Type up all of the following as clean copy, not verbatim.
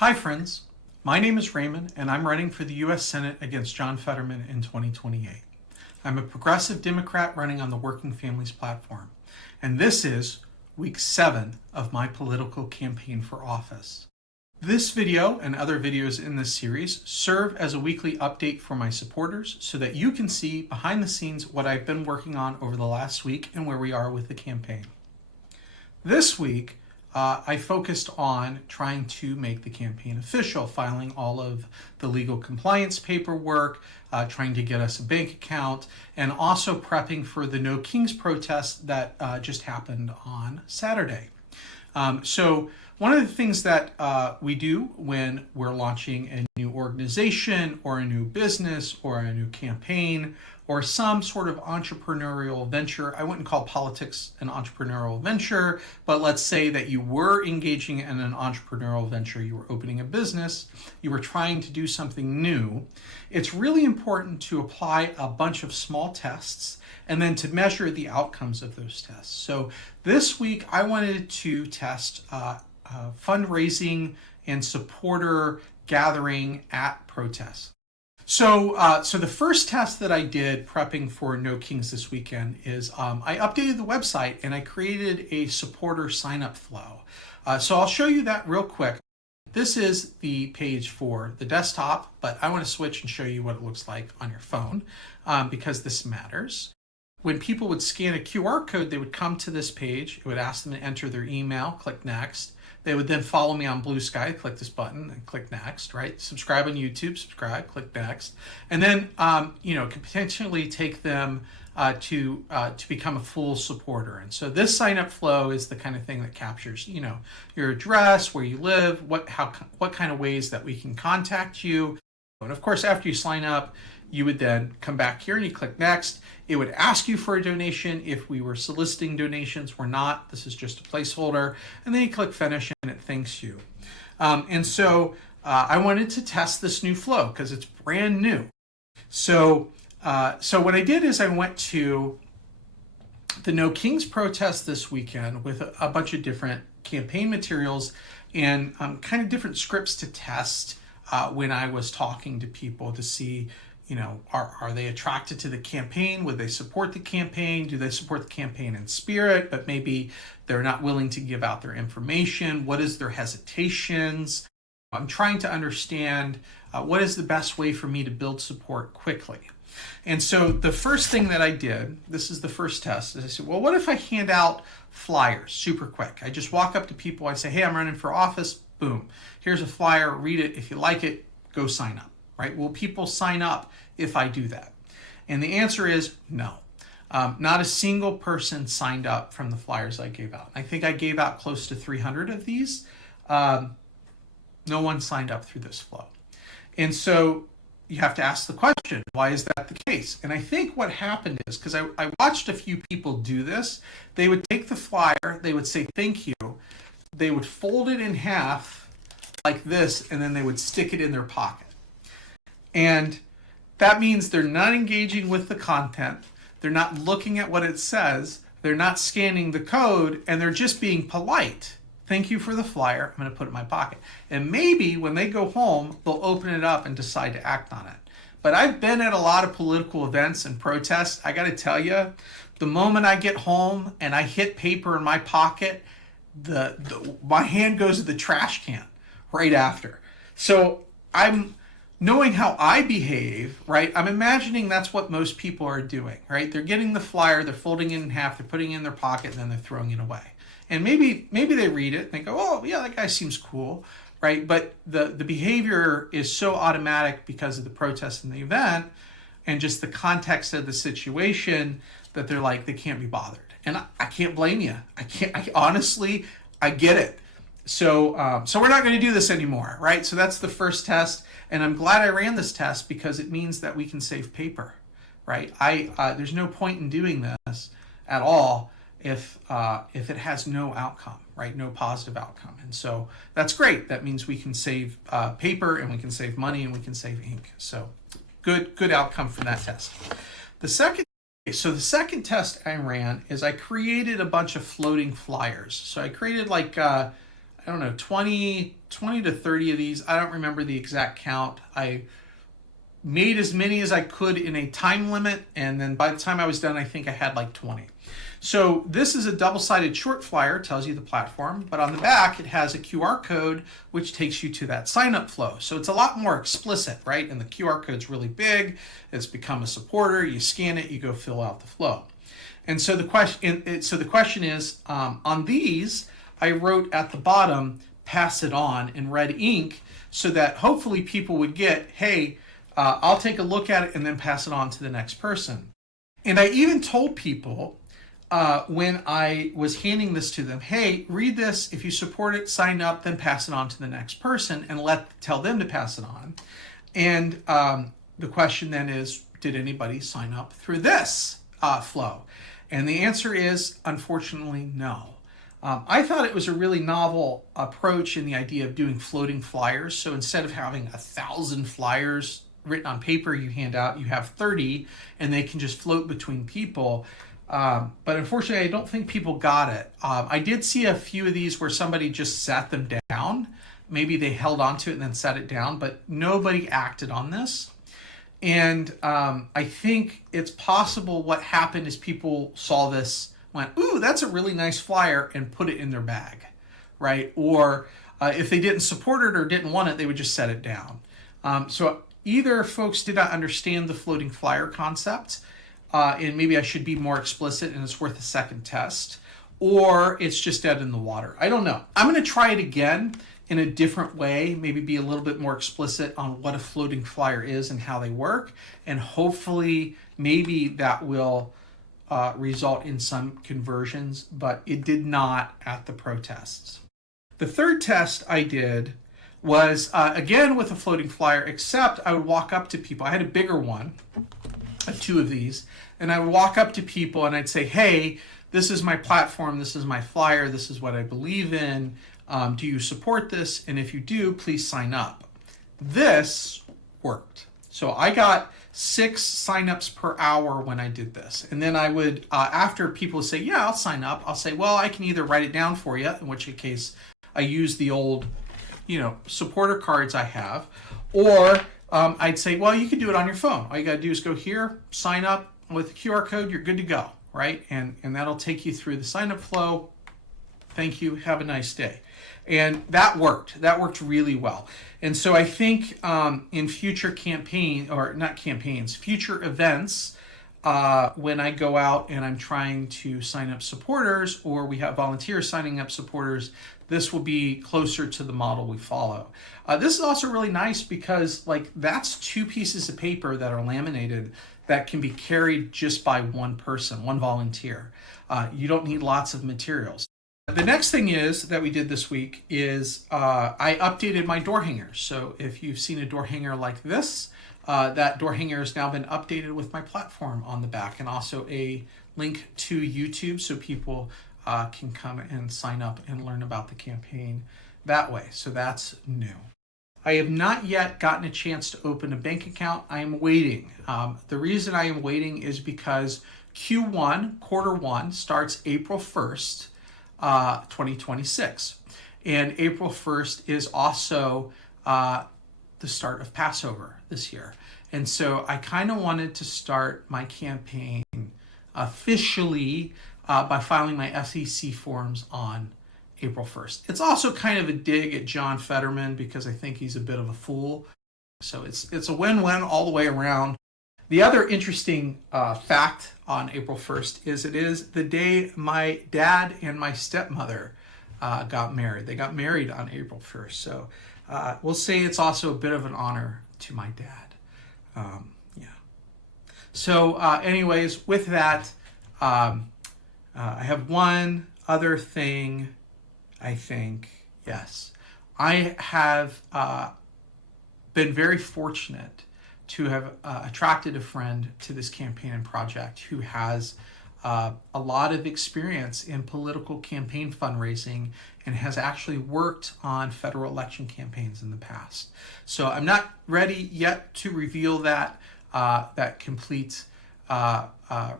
Hi friends, my name is Raymond and I'm running for the U.S. Senate against John Fetterman in 2028. I'm a progressive Democrat running on the Working Families platform, and this is week 7 of my political campaign for office. This video and other videos in this series serve as a weekly update for my supporters so that you can see behind the scenes what I've been working on over the last week and where we are with the campaign. This week, I focused on trying to make the campaign official, filing all of the legal compliance paperwork, trying to get us a bank account, and also prepping for the No Kings protest that just happened on Saturday. So one of the things that we do when we're launching a new organization or a new business or a new campaign or some sort of entrepreneurial venture, I wouldn't call politics an entrepreneurial venture, but let's say that you were engaging in an entrepreneurial venture, you were opening a business, you were trying to do something new, it's really important to apply a bunch of small tests and then to measure the outcomes of those tests. So this week I wanted to test fundraising and supporter gathering at protests. So the first test that I did prepping for No Kings this weekend is I updated the website and I created a supporter sign-up flow. So I'll show you that real quick. This is the page for the desktop, but I want to switch and show you what it looks like on your phone because this matters. When people would scan a QR code, they would come to this page. It would ask them to enter their email, click next. They would then follow me on Blue Sky, click this button and click next, right? Subscribe on YouTube, subscribe, click next. And then, could potentially take them to become a full supporter. And so this sign up flow is the kind of thing that captures, your address, where you live, what kind of ways that we can contact you. And of course, after you sign up, you would then come back here and you click next. It would ask you for a donation if we were soliciting donations. We're not. This is just a placeholder. And then you click finish and it thanks you. And so I wanted to test this new flow because it's brand new. So what I did is I went to the No Kings protest this weekend with a bunch of different campaign materials and kind of different scripts to test when I was talking to people to see, are they attracted to the campaign? Would they support the campaign? Do they support the campaign in spirit, but maybe they're not willing to give out their information? What is their hesitations? I'm trying to understand what is the best way for me to build support quickly. And so the first thing that I did, this is the first test, is I said, well, what if I hand out flyers super quick? I just walk up to people, I say, hey, I'm running for office, boom. Here's a flyer, read it. If you like it, go sign up, right? Will people sign up if I do that? And the answer is no. Not a single person signed up from the flyers I gave out. I think I gave out close to 300 of these. No one signed up through this flow. And so you have to ask the question, why is that the case? And I think what happened is, because I watched a few people do this, they would take the flyer, they would say thank you, they would fold it in half like this, and then they would stick it in their pocket. And that means they're not engaging with the content, they're not looking at what it says, they're not scanning the code, and they're just being polite. Thank you for the flyer, I'm going to put it in my pocket. And maybe when they go home, they'll open it up and decide to act on it. But I've been at a lot of political events and protests. I got to tell you, the moment I get home and I hit paper in my pocket, my hand goes to the trash can right after. So I'm knowing how I behave, right? I'm imagining that's what most people are doing, right? They're getting the flyer, they're folding it in half, they're putting it in their pocket, and then they're throwing it away. And maybe they read it and they go, oh, yeah, that guy seems cool, right? But the behavior is so automatic because of the protest and the event and just the context of the situation that they're like, they can't be bothered. And I can't blame you. Honestly, I get it. So we're not going to do this anymore, right? So that's the first test. And I'm glad I ran this test because it means that we can save paper, right? There's no point in doing this at all if it has no outcome, right? No positive outcome. And so that's great. That means we can save paper and we can save money and we can save ink. So good outcome from that test. The second test I ran is I created a bunch of floating flyers. So I created 20 20 to 30 of these. I don't remember the exact count. I made as many as I could in a time limit, and then by the time I was done, I think I had like 20. So this is a double-sided short flyer, tells you the platform, but on the back it has a QR code which takes you to that sign-up flow. So it's a lot more explicit, right? And the QR code's really big. It's become a supporter. You scan it, you go fill out the flow. And so the question is, on these, I wrote at the bottom, pass it on in red ink, so that hopefully people would get, hey, I'll take a look at it and then pass it on to the next person. And I even told people when I was handing this to them, hey, read this. If you support it, sign up, then pass it on to the next person and tell them to pass it on. And the question then is, did anybody sign up through this flow? And the answer is, unfortunately, no. I thought it was a really novel approach in the idea of doing floating flyers. So instead of having 1,000 flyers written on paper you hand out, you have 30 and they can just float between people. But unfortunately, I don't think people got it. I did see a few of these where somebody just sat them down. Maybe they held onto it and then set it down, but nobody acted on this. And I think it's possible what happened is people saw this, went, ooh, that's a really nice flyer, and put it in their bag, right? Or if they didn't support it or didn't want it, they would just set it down. So either folks did not understand the floating flyer concept, and maybe I should be more explicit and it's worth a second test, or it's just dead in the water. I don't know. I'm going to try it again in a different way, maybe be a little bit more explicit on what a floating flyer is and how they work, and hopefully maybe that will result in some conversions, but it did not at the protests. The third test I did was, again, with a floating flyer, except I would walk up to people. I had a bigger one, 2 of these, and I would walk up to people and I'd say, hey, this is my platform, this is my flyer, this is what I believe in. Do you support this? And if you do, please sign up. This worked. So I got 6 signups per hour when I did this. And then I would, after people say, yeah, I'll sign up, I'll say, well, I can either write it down for you, in which case I use the old, supporter cards I have, or I'd say, well, you can do it on your phone. All you got to do is go here, sign up with the QR code, you're good to go, right? And that'll take you through the sign up flow. Thank you. Have a nice day. And that worked. That worked really well. And so I think in future future events, when I go out and I'm trying to sign up supporters, or we have volunteers signing up supporters, this will be closer to the model we follow. This is also really nice because that's 2 pieces of paper that are laminated that can be carried just by one person, one volunteer. You don't need lots of materials. The next thing that we did this week is I updated my door hangers. So if you've seen a door hanger like this, that door hanger has now been updated with my platform on the back, and also a link to YouTube so people can come and sign up and learn about the campaign that way. So that's new. I have not yet gotten a chance to open a bank account. I am waiting. The reason I am waiting is because Q1, quarter 1, starts April 1st. 2026. And April 1st is also the start of Passover this year. And so I kind of wanted to start my campaign officially by filing my SEC forms on April 1st. It's also kind of a dig at John Fetterman because I think he's a bit of a fool. So it's a win-win all the way around. The other interesting fact on April 1st is it is the day my dad and my stepmother got married. They got married on April 1st. So we'll say it's also a bit of an honor to my dad. Yeah. So anyways, with that, I have one other thing, I think. Yes. I have been very fortunate to have attracted a friend to this campaign and project who has a lot of experience in political campaign fundraising and has actually worked on federal election campaigns in the past. So I'm not ready yet to reveal that complete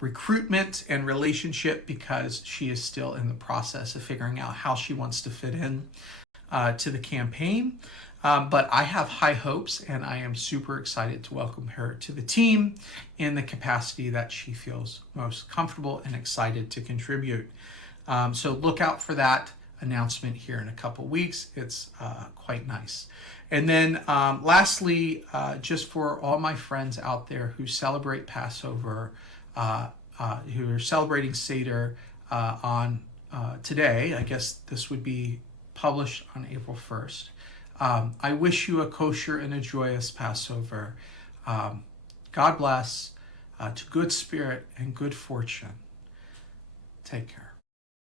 recruitment and relationship because she is still in the process of figuring out how she wants to fit in. to the campaign. But I have high hopes, and I am super excited to welcome her to the team in the capacity that she feels most comfortable and excited to contribute. So look out for that announcement here in a couple weeks. It's quite nice. And then lastly, just for all my friends out there who celebrate Passover, who are celebrating Seder on today, I guess this would be published on April 1st. I wish you a kosher and a joyous Passover. God bless, to good spirit and good fortune. Take care.